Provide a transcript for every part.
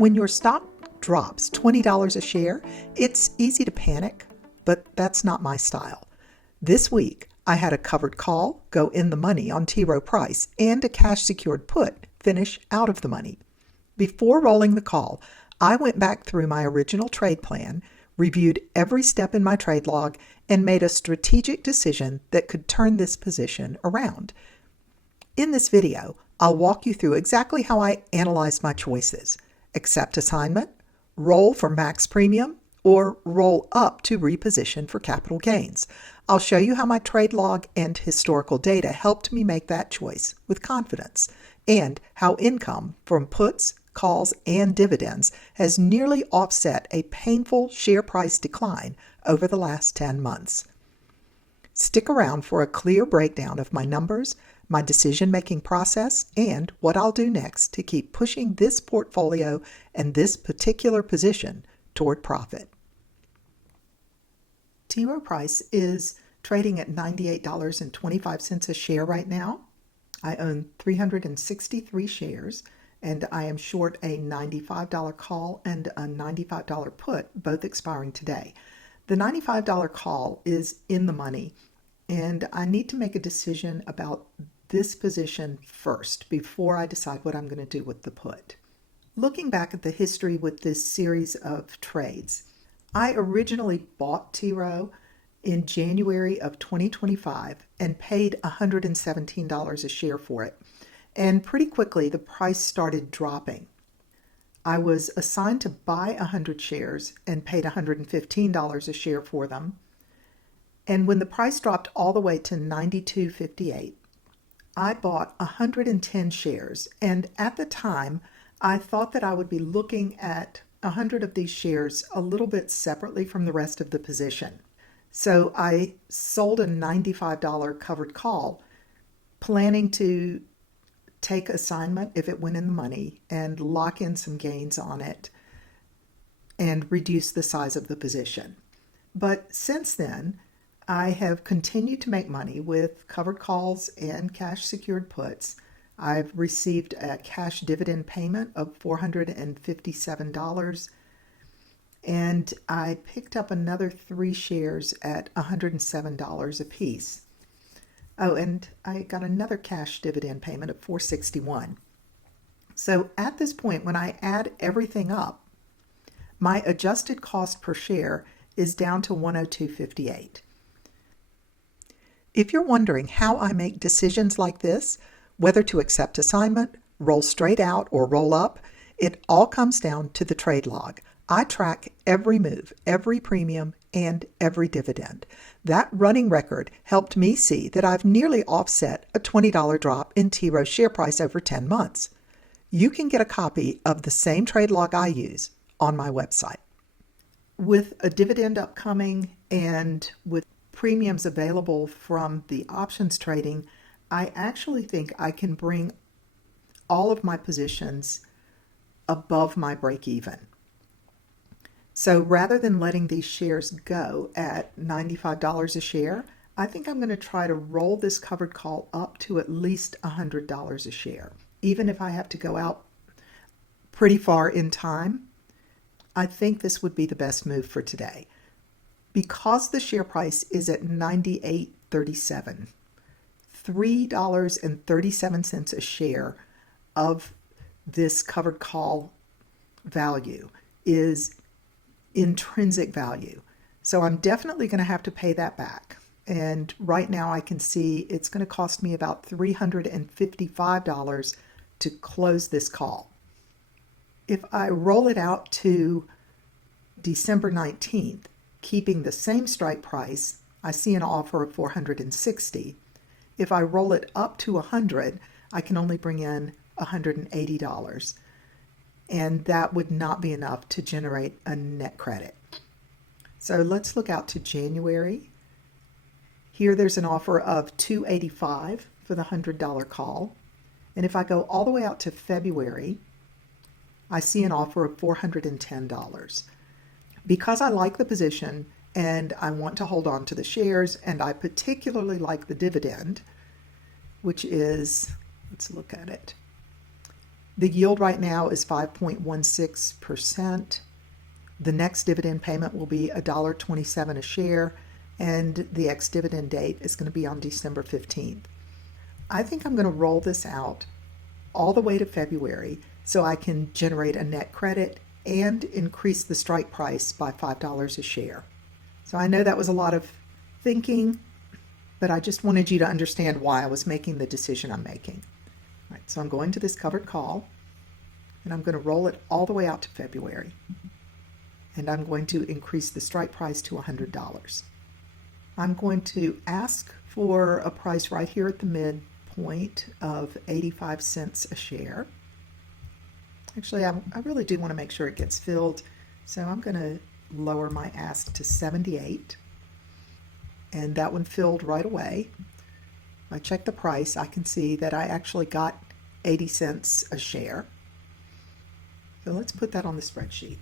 When your stock drops $20 a share, it's easy to panic, but that's not my style. This week, I had a covered call go in the money on TROW price and a cash secured put finish out of the money. Before rolling the call, I went back through my original trade plan, reviewed every step in my trade log, and made a strategic decision that could turn this position around. In this video, I'll walk you through exactly how I analyzed my choices: accept assignment, roll for max premium, or roll up to reposition for capital gains. I'll show you how my trade log and historical data helped me make that choice with confidence, and how income from puts, calls, and dividends has nearly offset a painful share price decline over the last 10 months. Stick around for a clear breakdown of my numbers, my decision-making process, and what I'll do next to keep pushing this portfolio and this particular position toward profit. TROW price is trading at $98.25 a share right now. I own 363 shares, and I am short a $95 call and a $95 put, both expiring today. The $95 call is in the money, and I need to make a decision about this position first before I decide what I'm going to do with the put. Looking back at the history with this series of trades, I originally bought TROW in January of 2025 and paid $117 a share for it. And pretty quickly, the price started dropping. I was assigned to buy 100 shares and paid $115 a share for them. And when the price dropped all the way to $92.58, I bought 110 shares, and at the time, I thought that I would be looking at 100 of these shares a little bit separately from the rest of the position. So I sold a $95 covered call, planning to take assignment if it went in the money and lock in some gains on it and reduce the size of the position. But since then, I have continued to make money with covered calls and cash secured puts. I've received a cash dividend payment of $457, and I picked up another 3 shares at $107 a piece. Oh, and I got another cash dividend payment of $461. So at this point, when I add everything up, my adjusted cost per share is down to $102.58. If you're wondering how I make decisions like this, whether to accept assignment, roll straight out, or roll up, it all comes down to the trade log. I track every move, every premium, and every dividend. That running record helped me see that I've nearly offset a $20 drop in TROW share price over 10 months. You can get a copy of the same trade log I use on my website. With a dividend upcoming and with premiums available from the options trading, I actually think I can bring all of my positions above my break even. So rather than letting these shares go at $95 a share, I think I'm going to try to roll this covered call up to at least $100 a share. Even if I have to go out pretty far in time, I think this would be the best move for today. Because the share price is at $98.37, $3.37 a share of this covered call value is intrinsic value. So I'm definitely going to have to pay that back. And right now I can see it's going to cost me about $355 to close this call. If I roll it out to December 19th, keeping the same strike price, I see an offer of $460. If I roll it up to 100, I can only bring in $180. And that would not be enough to generate a net credit. So let's look out to January. Here there's an offer of $285 for the $100 call. And if I go all the way out to February, I see an offer of $410. Because I like the position and I want to hold on to the shares, and I particularly like the dividend, which is, let's look at it. The yield right now is 5.16%. The next dividend payment will be $1.27 a share, and the ex-dividend date is going to be on December 15th. I think I'm going to roll this out all the way to February so I can generate a net credit and increase the strike price by $5 a share. So I know that was a lot of thinking, but I just wanted you to understand why I was making the decision I'm making. All right, so I'm going to this covered call, and I'm going to roll it all the way out to February. And I'm going to increase the strike price to $100. I'm going to ask for a price right here at the midpoint of 85 cents a share. Actually, I really do want to make sure it gets filled, so I'm going to lower my ask to 78. And that one filled right away. If I check the price, I can see that I actually got 80 cents a share. So let's put that on the spreadsheet.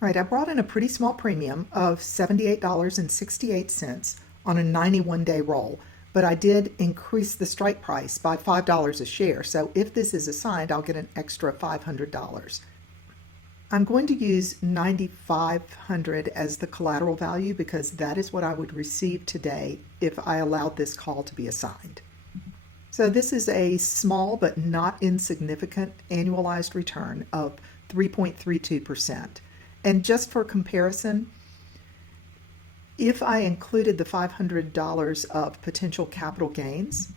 All right, I brought in a pretty small premium of $78.68 on a 91-day roll, but I did increase the strike price by $5 a share. So if this is assigned, I'll get an extra $500. I'm going to use $9,500 as the collateral value because that is what I would receive today if I allowed this call to be assigned. So this is a small but not insignificant annualized return of 3.32%. And just for comparison, if I included the $500 of potential capital gains,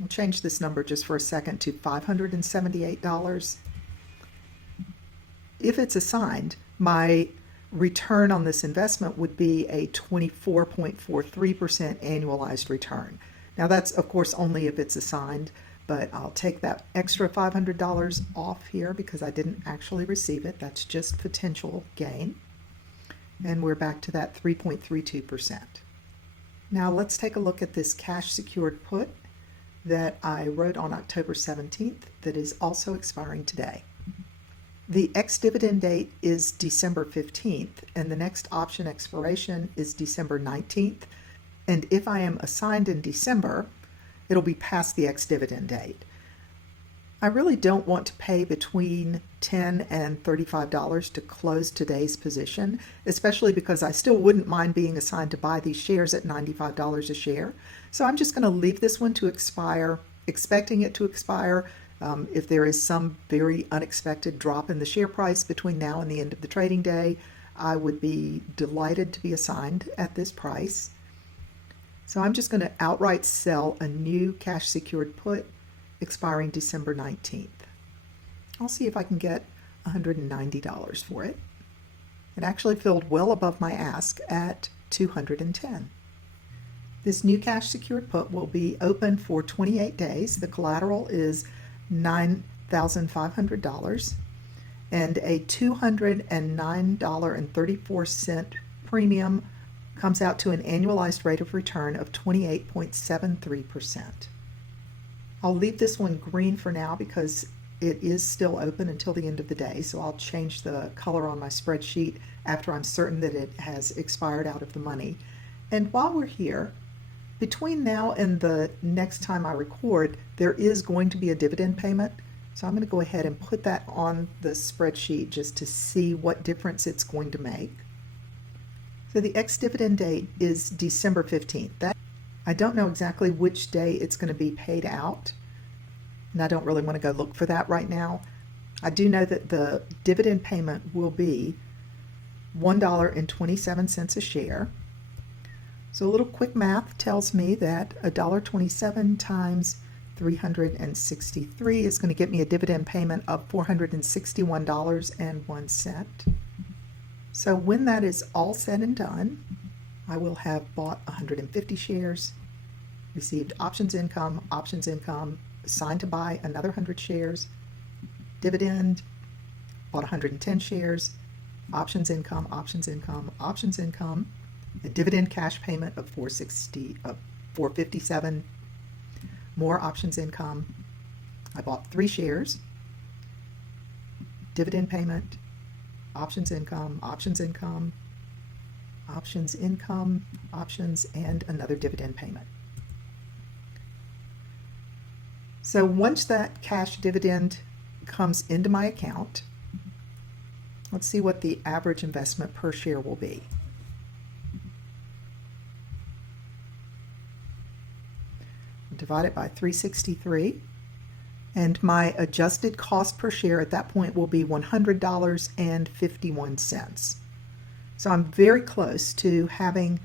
I'll change this number just for a second to $578. If it's assigned, my return on this investment would be a 24.43% annualized return. Now that's of course only if it's assigned, but I'll take that extra $500 off here because I didn't actually receive it. That's just potential gain. And we're back to that 3.32%. Now let's take a look at this cash secured put that I wrote on October 17th that is also expiring today. The ex-dividend date is December 15th, and the next option expiration is December 19th. And if I am assigned in December, it'll be past the ex-dividend date. I really don't want to pay between $10 and $35 to close today's position, especially because I still wouldn't mind being assigned to buy these shares at $95 a share. So I'm just going to leave this one to expire, expecting it to expire. If there is some very unexpected drop in the share price between now and the end of the trading day, I would be delighted to be assigned at this price. So I'm just going to outright sell a new cash secured put expiring December 19th. I'll see if I can get $190 for it. It actually filled well above my ask at $210. This new cash secured put will be open for 28 days. The collateral is $9,500 and a $209.34 premium comes out to an annualized rate of return of 28.73%. I'll leave this one green for now because it is still open until the end of the day, so I'll change the color on my spreadsheet after I'm certain that it has expired out of the money. And while we're here, between now and the next time I record, there is going to be a dividend payment. So I'm going to go ahead and put that on the spreadsheet just to see what difference it's going to make. So the ex-dividend date is December 15th. I don't know exactly which day it's going to be paid out, and I don't really want to go look for that right now. I do know that the dividend payment will be $1.27 a share. So a little quick math tells me that $1.27 times 363 is going to get me a dividend payment of $461.01. So when that is all said and done, I will have bought 150 shares, received options income, assigned to buy another 100 shares, dividend, bought 110 shares, options income, a dividend cash payment of $457, more options income. I bought 3 shares, dividend payment, options income, options income, options, and another dividend payment. So once that cash dividend comes into my account, let's see what the average investment per share will be. Divide it by 363, and my adjusted cost per share at that point will be $100.51. So I'm very close to having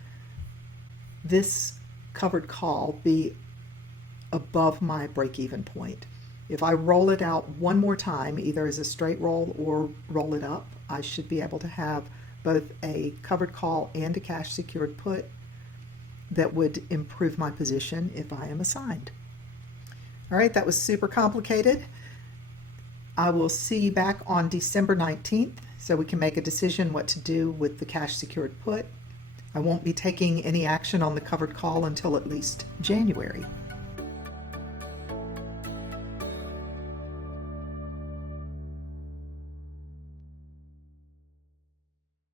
this covered call be above my break-even point. If I roll it out one more time, either as a straight roll or roll it up, I should be able to have both a covered call and a cash secured put that would improve my position if I am assigned. All right, that was super complicated. I will see you back on December 19th so we can make a decision what to do with the cash secured put. I won't be taking any action on the covered call until at least January.